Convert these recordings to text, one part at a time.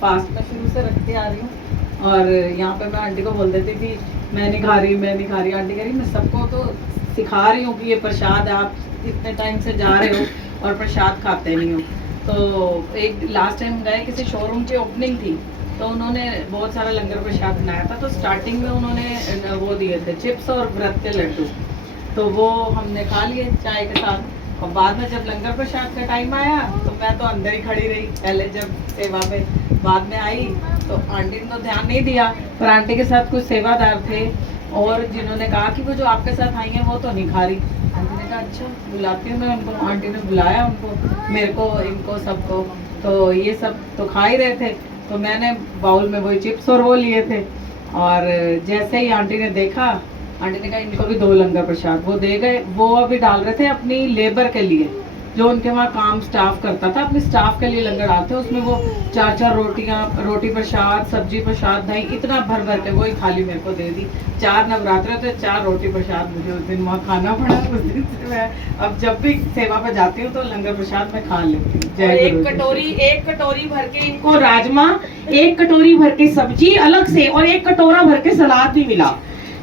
Fast में शुरू से रखते आ रही हूँ। और यहाँ पे मैं आंटी को बोल देती थी मैं नहीं खा रही, मैं नहीं खा रही। आंटी कह रही मैं सबको तो सिखा रही हूँ कि ये प्रसाद आप इतने टाइम से जा रहे हो और प्रसाद खाते नहीं हो। तो एक लास्ट टाइम गए किसी शोरूम की ओपनिंग थी, तो उन्होंने बहुत सारा लंगर प्रसाद बनाया था। तो स्टार्टिंग में उन्होंने वो दिए थे चिप्स और व्रत के लड्डू, तो वो हमने खा लिए चाय के साथ। और बाद में जब लंगर प्रसाद का टाइम आया तो मैं तो अंदर ही खड़ी रही। पहले जब सेवा में बाद में आई तो आंटी ने तो ध्यान नहीं दिया, पर आंटी के साथ कुछ सेवादार थे और जिन्होंने कहा कि वो जो आपके साथ आई हैं वो तो नहीं खा रही। आंटी ने कहा अच्छा बुलाती हूँ मैं उनको। आंटी ने बुलाया उनको, मेरे को, इनको, सबको। तो ये सब तो खा ही रहे थे, तो मैंने बाउल में वही चिप्स और वो लिए थे। और जैसे ही आंटी ने देखा, आंटी ने कहा इनको भी 2 लंगर प्रसाद वो दे गए। वो अभी डाल रहे थे अपनी लेबर के लिए, जो उनके वहाँ काम स्टाफ करता था, अपने स्टाफ के लिए लंगर डालते। उसमें वो 4-4 रोटियाँ, रोटी प्रसाद, सब्जी प्रसाद, दही, इतना भर भर के वही खाली मेरे को दे दी। 4 नवरात्र थे, 4 रोटी प्रसाद मुझे उस दिन वहाँ खाना पड़ा। उस दिन से मैं अब जब भी सेवा पे जाती हूँ तो लंगर प्रसाद मैं खा लेती हूँ। एक कटोरी भर के इनको राजमा, 1 कटोरी भर के सब्जी अलग से, और 1 कटोरा भर के सलाद भी मिला।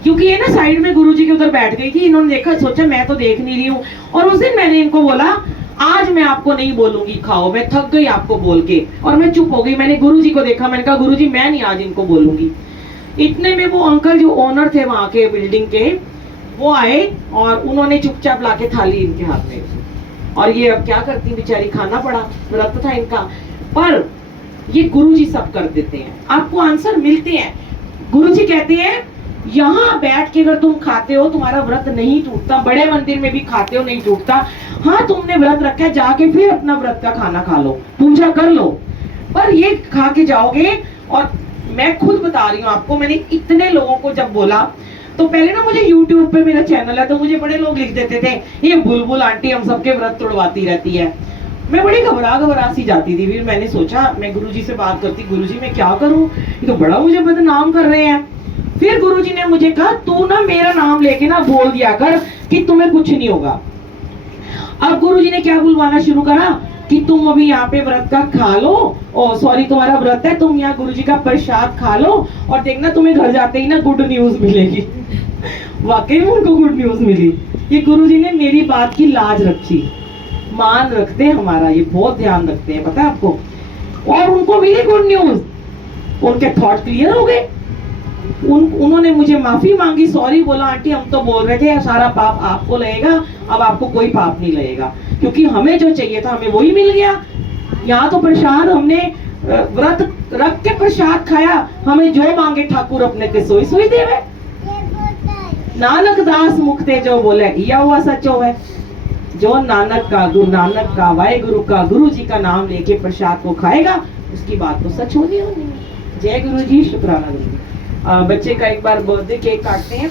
क्योंकि ये ना साइड में गुरुजी के उधर बैठ गई थी, इन्होंने देखा, सोचा मैं तो देख नहीं रही हूँ। और उस दिन मैंने इनको बोला आज मैं आपको नहीं बोलूंगी खाओ, मैं थक गई आपको बोल के, और मैं चुप हो गई। मैंने गुरुजी को देखा, मैंने कहा गुरुजी मैं नहीं आज इनको बोलूंगी। इतने में वो अंकल जो ओनर थे वहां के बिल्डिंग के, वो आए और उन्होंने चुपचाप लाके थाली इनके हाथ में दी। और ये अब क्या करती बेचारी, खाना पड़ा, व्रत था इनका। पर ये गुरुजी सब कर देते हैं, आपको आंसर मिलते हैं। गुरुजी कहते हैं यहाँ बैठ के अगर तुम खाते हो तुम्हारा व्रत नहीं टूटता, बड़े मंदिर में भी खाते हो नहीं टूटता। हाँ तुमने व्रत रखा है, जाके फिर अपना व्रत का खाना खा लो, पूजा कर लो, पर ये खा के जाओगे। और मैं खुद बता रही हूँ आपको, मैंने इतने लोगों को जब बोला, तो पहले ना मुझे YouTube पे मेरा चैनल है, तो मुझे बड़े लोग लिख देते थे ये बुलबुल आंटी हम सबके व्रत तोड़वाती रहती है। मैं बड़ी घबरा सी जाती थी। फिर मैंने सोचा मैं गुरुजी से बात करती, गुरुजी मैं क्या करूं, ये तो बड़ा मुझे बदनाम कर रहे हैं। फिर गुरुजी ने मुझे कहा तू ना मेरा नाम लेके ना बोल दिया कर कि तुम्हें कुछ नहीं होगा। अब गुरुजी ने क्या बुलवाना शुरू करा कि तुम अभी यहाँ पे व्रत का खा लो, ओ सॉरी तुम्हारा व्रत है, तुम यहाँ गुरुजी का प्रसाद खा लो और देखना तुम्हें घर जाते ही ना गुड न्यूज मिलेगी। वाकई में उनको गुड न्यूज मिली। ये गुरुजी ने मेरी बात की लाज रखी, मान रखते हैं हमारा, ये बहुत ध्यान रखते हैं पता है आपको। और उनको मिली गुड न्यूज, उनके थॉट क्लियर हो गए। उन्होंने मुझे माफी मांगी, सॉरी बोला आंटी हम तो बोल रहे थे सारा पाप आपको लगेगा, अब आपको कोई पाप नहीं लगेगा, क्योंकि हमें जो चाहिए था हमें वही मिल गया। यहाँ तो प्रसाद हमने व्रत रख के प्रसाद खाया, हमें जो मांगे ठाकुर अपने के सोई सोई देवे। नानक दास मुक्ते जो बोले यह हुआ सचो है। जो नानक का, गुरु नानक का, वाहेगुरु का, गुरु जी का नाम लेके प्रसाद को खाएगा उसकी बात तो सच होनी होनी है। जय गुरु जी, शुक्राना गुरु जी। बच्चे का एक बार बर्थडे केक काटते हैं।